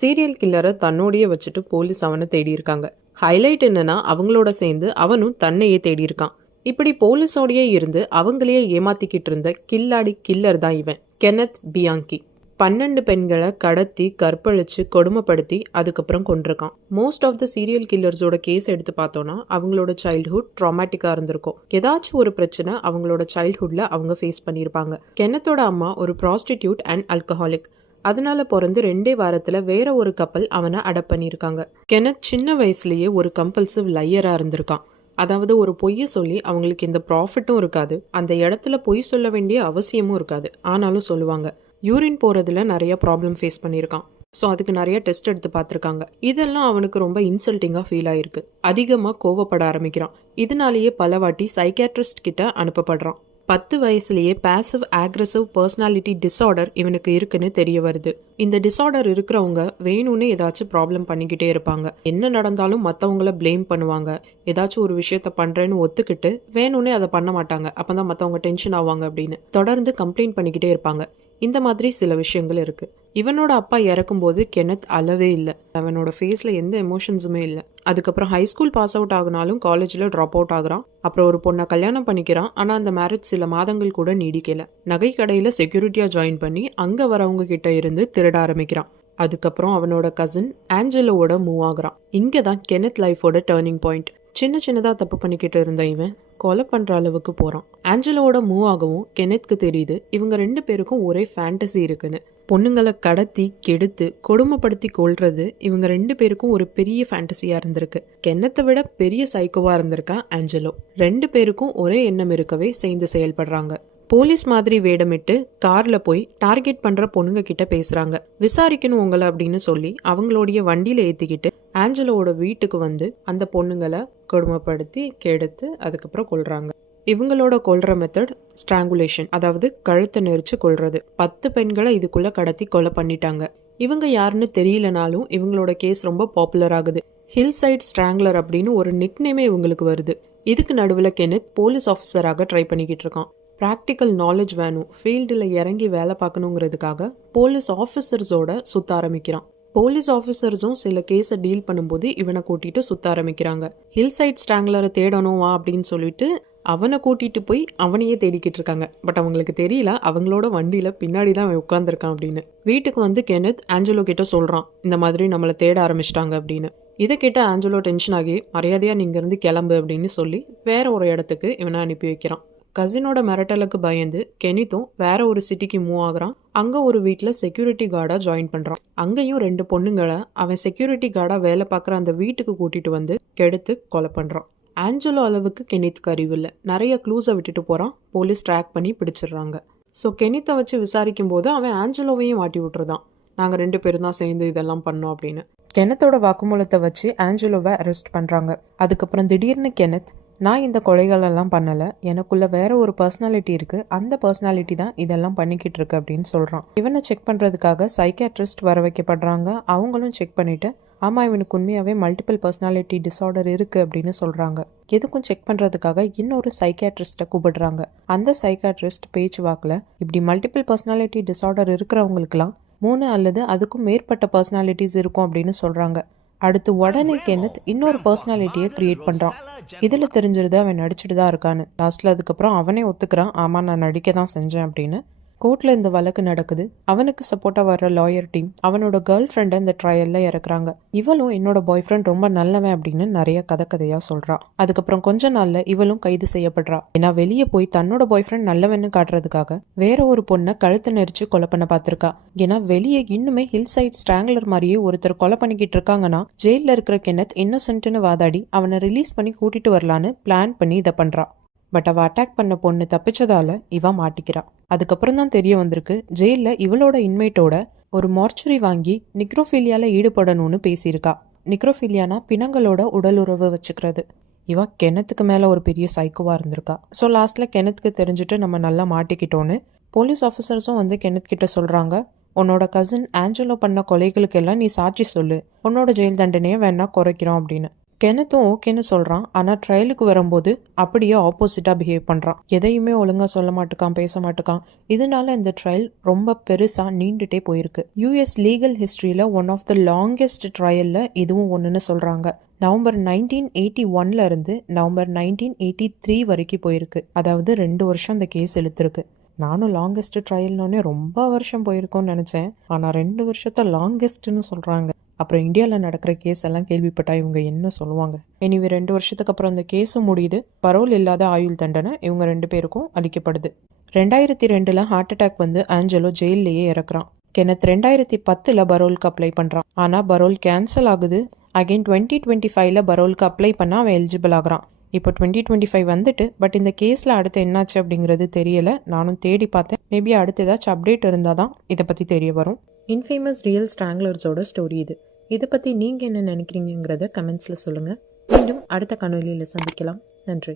Serial கில்லரை தன்னோடையே வச்சுட்டு police அவனை தேடியிருக்காங்க. Highlight என்னன்னா அவங்களோட சேர்ந்து அவனும் தன்னையே தேடி இருக்கான் இப்படி போலீஸோடையே இருந்து அவங்களையே ஏமாத்திக்கிட்டு இருந்த கில்லாடி கில்லர் தான் இவன் கெனத் பியாங்கி. பன்னெண்டு பெண்களை கடத்தி கற்பழிச்சு கொடுமைப்படுத்தி அதுக்கப்புறம் கொண்டிருக்கான் மோஸ்ட் ஆஃப் த சீரியல் கில்லர்ஸோட கேஸ் எடுத்து பார்த்தோன்னா அவங்களோட சைல்ட்ஹுட் ட்ராமேட்டிக்காக இருந்திருக்கும். ஏதாச்சும் ஒரு பிரச்சனை அவங்களோட சைல்ட்ஹுட்ல அவங்க ஃபேஸ் பண்ணியிருப்பாங்க. கென்னத்தோட அம்மா ஒரு ப்ராஸ்டிடியூட் அண்ட் அல்கஹாலிக் அதனால பிறந்து ரெண்டே வாரத்துல வேற ஒரு கப்பல் அவனை அடப் பண்ணியிருக்காங்க. கெனத் சின்ன வயசுலயே ஒரு கம்பல்சிவ் லையரா இருந்திருக்கான். அதாவது ஒரு பொய்யை சொல்லி அவங்களுக்கு எந்த ப்ராஃபிட்டும் இருக்காது. அந்த இடத்துல பொய் சொல்ல வேண்டிய அவசியமும் இருக்காது. ஆனாலும் சொல்லுவாங்க. யூரின் போகிறதுல நிறைய ப்ராப்ளம் ஃபேஸ் பண்ணியிருக்கான். ஸோ அதுக்கு நிறைய டெஸ்ட் எடுத்து பார்த்துருக்காங்க இதெல்லாம் அவனுக்கு ரொம்ப இன்சல்ட்டிங்காக ஃபீல் ஆயிருக்கு. அதிகமாக கோவப்பட ஆரம்பிக்கிறான். இதனாலேயே பல வாட்டி சைக்காட்ரிஸ்ட் கிட்ட அனுப்பப்படுறான். பத்து வயசுலேயே பேசிவ் ஆக்ரஸிவ் பர்சனாலிட்டி டிஸார்டர் இவனுக்கு இருக்குன்னு தெரிய வருது. இந்த டிஸார்டர் இருக்கிறவங்க வேணும்னு ஏதாச்சும் ப்ராப்ளம் பண்ணிக்கிட்டே இருப்பாங்க. என்ன நடந்தாலும் மற்றவங்கள ப்ளேம் பண்ணுவாங்க. ஏதாச்சும் ஒரு விஷயத்த பண்ணுறேன்னு ஒத்துக்கிட்டு வேணும்னே அதை பண்ண மாட்டாங்க. அப்போ தான் மற்றவங்க டென்ஷன் ஆவாங்க அப்படின்னு. தொடர்ந்து கம்ப்ளைண்ட் பண்ணிக்கிட்டே இருப்பாங்க. இந்த மாதிரி சில விஷயங்கள் இருக்குது இவனோட அப்பா இறக்கும்போது கெனத் அளவே இல்லை. அவனோட ஃபேஸில் எந்த எமோஷன்ஸுமே இல்லை. அதுக்கப்புறம் ஹை ஸ்கூல் பாஸ் அவுட் ஆகினாலும் காலேஜில் ட்ராப் அவுட் ஆகுறான். அப்புறம் ஒரு பொண்ணை கல்யாணம் பண்ணிக்கிறான். ஆனால் அந்த மேரேஜ் சில மாதங்கள் கூட நீடிக்கல. நகை கடையில் செக்யூரிட்டியாக ஜாயின் பண்ணி அங்கே வரவங்க கிட்ட இருந்து திருட ஆரம்பிக்கிறான். அதுக்கப்புறம் அவனோட கசின் ஆஞ்சலோவோட மூவ் ஆகுறான். இங்கே தான் கெனத் லைஃபோட டேர்னிங் பாயிண்ட் சின்ன சின்னதாக தப்பு பண்ணிக்கிட்டு இருந்த இவன் கொலை பண்ணுற அளவுக்கு போகிறான் ஆஞ்சலோட மூவ் ஆகவும் கெனத்க்கு தெரியுது. இவங்க ரெண்டு பேருக்கும் ஒரே ஃபேண்டசி இருக்குன்னு. பொண்ணுங்களை கடத்தி கெடுத்து கொடுமைப்படுத்தி கொள்றது இவங்க ரெண்டு பேருக்கும் ஒரு பெரிய ஃபேண்டசியாக இருந்திருக்கு. கென்னத்தை விட பெரிய சைக்கோவாக இருந்திருக்கா ஆஞ்சலோ ரெண்டு பேருக்கும் ஒரே எண்ணம் இருக்கவே சேர்ந்து செயல்படுறாங்க. போலீஸ் மாதிரி வேடமிட்டு கார்ல போய் டார்கெட் பண்ற பொண்ணுங்க கிட்ட பேசுறாங்க. விசாரிக்கணும் உங்களை அப்படின்னு சொல்லி அவங்களுடைய வண்டியில ஏத்திக்கிட்டு ஆஞ்சலோட வீட்டுக்கு வந்து அந்த பொண்ணுங்களை கொடுமைப்படுத்தி கெடுத்து அதுக்கப்புறம் கொள்றாங்க இவங்களோட கொல்ற மெத்தட் ஸ்ட்ராங்குலேஷன் அதாவது கழுத்தை நெரிச்சு கொள்றது பத்து பெண்களை இதுக்குள்ள கடத்தி கொலை பண்ணிட்டாங்க. இவங்க யாருன்னு தெரியலனாலும் இவங்களோட கேஸ் ரொம்ப பாப்புலர் ஆகுது. ஹில் சைட் ஸ்ட்ராங்லர் அப்படின்னு ஒரு நிக்னேமே இவங்களுக்கு வருது. இதுக்கு நடுவில் கெனித் போலீஸ் ஆஃபீஸராக ட்ரை பண்ணிக்கிட்டு இருக்கான். ப்ராக்டிக்கல் நாலேஜ் வேணும். ஃபீல்டில் இறங்கி வேலை பார்க்கணுங்கிறதுக்காக போலீஸ் ஆஃபீஸர்ஸோட சுத்த ஆரம்பிக்கிறான். போலீஸ் ஆஃபீஸர்ஸும் சில கேஸை டீல் பண்ணும்போது இவனை கூட்டிகிட்டு சுத்த ஆரம்பிக்கிறாங்க. ஹில் சைட் ஸ்ட்ராங்லரை தேடணும் வா அப்படின்னு சொல்லிட்டு அவனை கூட்டிகிட்டு போய் அவனையே தேடிக்கிட்டு இருக்காங்க. பட் அவங்களுக்கு தெரியல அவங்களோட வண்டியில் பின்னாடி தான் அவன் உட்காந்துருக்கான் அப்படின்னு. வீட்டுக்கு வந்து கெனத் ஆஞ்சலோ கிட்ட சொல்கிறான் இந்த மாதிரி நம்மளை தேட ஆரம்பிச்சிட்டாங்க அப்படின்னு. இதை கேட்ட ஆஞ்சலோ டென்ஷன் ஆகி மரியாதையாக நீங்கள் இருந்து கிளம்பு அப்படின்னு சொல்லி வேற ஒரு இடத்துக்கு இவனை அனுப்பி வைக்கிறான். கசினோட மிரட்டலுக்கு பயந்து கெனித்தும் வேற ஒரு சிட்டிக்கு மூவ் ஆகுறான். அங்கே ஒரு வீட்டில் செக்யூரிட்டி கார்டாக ஜாயின் பண்ணுறான் அங்கேயும் ரெண்டு பொண்ணுங்களை அவன் செக்யூரிட்டி கார்டாக வேலை பார்க்குற அந்த வீட்டுக்கு கூட்டிகிட்டு வந்து கெடுத்து கொலை பண்ணுறான் ஆஞ்சலோ அளவுக்கு கெனித்துக்கு அறிவில்லை நிறைய க்ளூஸை விட்டுட்டு போகிறான் போலீஸ் ட்ராக் பண்ணி பிடிச்சிடுறாங்க. ஸோ கெனித்தை வச்சு விசாரிக்கும் போது அவன் ஆஞ்சலோவையும் வாட்டி விட்டுருதான். நாங்கள் ரெண்டு பேரும் தான் சேர்ந்து இதெல்லாம் பண்ணோம் அப்படின்னு. கெனத்தோட வாக்குமூலத்தை வச்சு ஆஞ்சலோவை அரெஸ்ட் பண்ணுறாங்க அதுக்கப்புறம் திடீர்னு கெனத் நான் இந்த கொலைகளெல்லாம் பண்ணலை. எனக்குள்ளே வேற ஒரு பர்சனாலிட்டி இருக்குது அந்த பர்சனாலிட்டி தான் இதெல்லாம் பண்ணிக்கிட்டு இருக்கு அப்படின்னு சொல்கிறான் இவனை செக் பண்ணுறதுக்காக சைக்காட்ரிஸ்ட் வர வைக்கப்படுறாங்க. அவங்களும் செக் பண்ணிவிட்டு ஆமாம் இவனுக்கு உண்மையாகவே மல்டிபிள் பர்சனாலிட்டி டிசார்டர் இருக்குது அப்படின்னு சொல்கிறாங்க எதுக்கும் செக் பண்ணுறதுக்காக இன்னொரு சைக்காட்ரிஸ்ட்டை கூப்பிடுறாங்க. அந்த சைக்காட்ரிஸ்ட் பேச்சுவாக்கில் இப்படி மல்டிபிள் பர்சனாலிட்டி டிசார்டர் இருக்கிறவங்களுக்குலாம் மூணு அல்லது அதுக்கும் மேற்பட்ட பர்சனாலிட்டிஸ் இருக்கும் அப்படின்னு சொல்கிறாங்க அடுத்து உடனே கென்னத் இன்னொரு பர்சனாலிட்டியை கிரியேட் பண்ணுறான் இதில் தெரிஞ்சிருது அவன் நடிச்சுட்டு தான் இருக்கான்னு. லாஸ்ட்டில் அதுக்கப்புறம் அவனே ஒத்துக்கிறான். ஆமா நான் நடிக்க தான் செஞ்சேன் அப்படின்னு. கோர்ட்டில் இந்த வழக்கு நடக்குது. அவனுக்கு சப்போர்ட்டாக வர்ற லாயர் டீம் அவனோட கேர்ள் ஃப்ரெண்டை இந்த ட்ரையலில் இறக்குறாங்க. இவளும் என்னோட பாய் ஃப்ரெண்ட் ரொம்ப நல்லவன் அப்படின்னு நிறைய கதை கதையாக சொல்கிறான் அதுக்கப்புறம் கொஞ்ச நாளில் இவளும் கைது செய்யப்படுறா. ஏன்னா வெளியே போய் தன்னோட பாய் ஃப்ரெண்ட் நல்லவன்னு காட்டுறதுக்காக வேற ஒரு பொண்ணை கழுத்தை நெரிச்சு கொலை பண்ண பார்த்துருக்கா. ஏன்னா வெளியே இன்னுமே ஹில் சைட் ஸ்ட்ராங்லர் மாதிரியே ஒருத்தர் கொலை பண்ணிக்கிட்டு இருக்காங்கன்னா ஜெயிலில் இருக்கிற கென்னத் இன்னசென்ட்னு வாதாடி அவனை ரிலீஸ் பண்ணி கூட்டிட்டு வரலான்னு பிளான் பண்ணி இதை பண்ணுறா பட் அவள் அட்டாக் பண்ண பொண்ணு தப்பிச்சதால இவ மாட்டிக்கிறா. அதுக்கப்புறம் தான் தெரிய வந்திருக்கு ஜெயிலில் இவளோட இன்மேட்டோட ஒரு மார்ச்சுரி வாங்கி நிக்ரோஃபீலியால ஈடுபடணும்னு பேசியிருக்கா. நிக்ரோஃபீலியானா பிணங்களோட உடலுறவு வச்சுக்கிறது. இவ கிணத்துக்கு மேலே ஒரு பெரிய சைக்கோவாக இருந்திருக்கா. ஸோ லாஸ்ட்டில் கிணத்துக்கு தெரிஞ்சுட்டு நம்ம நல்லா மாட்டிக்கிட்டோன்னு போலீஸ் ஆஃபீஸர்ஸும் வந்து கிணத்துக்கிட்ட கிட்ட உன்னோட கசின் ஆஞ்சலோ பண்ண கொலைகளுக்கெல்லாம் நீ சாட்சி சொல்லு. உன்னோட ஜெயில் தண்டனையை வேணா குறைக்கிறோம் அப்படின்னு. கெனத்தும் ஓகேன்னு சொல்கிறான் ஆனால் ட்ரையலுக்கு வரும்போது அப்படியே ஆப்போசிட்டாக பிஹேவ் பண்ணுறான் எதையுமே ஒழுங்காக சொல்ல மாட்டுக்கான் பேச மாட்டுக்கான். இதனால இந்த ட்ரையல் ரொம்ப பெருசாக நீண்டுட்டே போயிருக்கு. யூஎஸ் லீகல் ஹிஸ்ட்ரியில் ஒன் ஆஃப் த லாங்கெஸ்ட் ட்ரையலில் இதுவும் ஒன்றுன்னு சொல்கிறாங்க நவம்பர் நைன்டீன் எயிட்டி ஒன்ல இருந்து நவம்பர் நைன்டீன் எயிட்டி த்ரீ வரைக்கும் போயிருக்கு. அதாவது ரெண்டு வருஷம் அந்த கேஸ் இழுத்துருக்கு. நானும் லாங்கெஸ்ட் ட்ரையல்னோடனே ரொம்ப வருஷம் போயிருக்கோன்னு நினச்சேன். ஆனால் ரெண்டு வருஷத்தை லாங்கெஸ்ட்னு சொல்கிறாங்க அப்புறம் இந்தியாவில் நடக்கிற கேஸ் எல்லாம் கேள்விப்பட்டா இவங்க என்ன சொல்லுவாங்க? எனிவே ரெண்டு வருஷத்துக்கு அப்புறம் இந்த கேஸும் முடியுது. பரோல் இல்லாத ஆயுள் தண்டனை இவங்க ரெண்டு பேருக்கும் அளிக்கப்படுது. ரெண்டாயிரத்தி ரெண்டில் ஹார்ட் அட்டாக் வந்து ஆஞ்சலோ ஜெயிலேயே இறக்குறான். கெனத் ரெண்டாயிரத்தி பத்தில் பரோலுக்கு அப்ளை பண்ணுறான் ஆனால் பரோல் கேன்சல் ஆகுது. அகைன் டுவெண்ட்டி டுவெண்ட்டி ஃபைவ்ல பரோலுக்கு அப்ளை பண்ணால் அவன் எலிஜிபிள் ஆகிறான். இப்போ டுவெண்ட்டி டுவெண்ட்டி ஃபைவ் வந்துட்டு பட் இந்த கேஸில் அடுத்து என்னாச்சு அப்படிங்கிறது தெரியலை. நானும் தேடி பார்த்தேன். மேபி அடுத்து ஏதாச்சும் அப்டேட் இருந்தால் தான் இதை பற்றி தெரிய வரும். இன்ஃபேமஸ் ரியல் ஸ்ட்ராங்லர்ஸோட ஸ்டோரி இது. இதை பற்றி நீங்கள் என்ன நினைக்கிறீங்கிறத கமெண்ட்ஸில் சொல்லுங்கள் மீண்டும் அடுத்த காணொலியில் சந்திக்கலாம். நன்றி.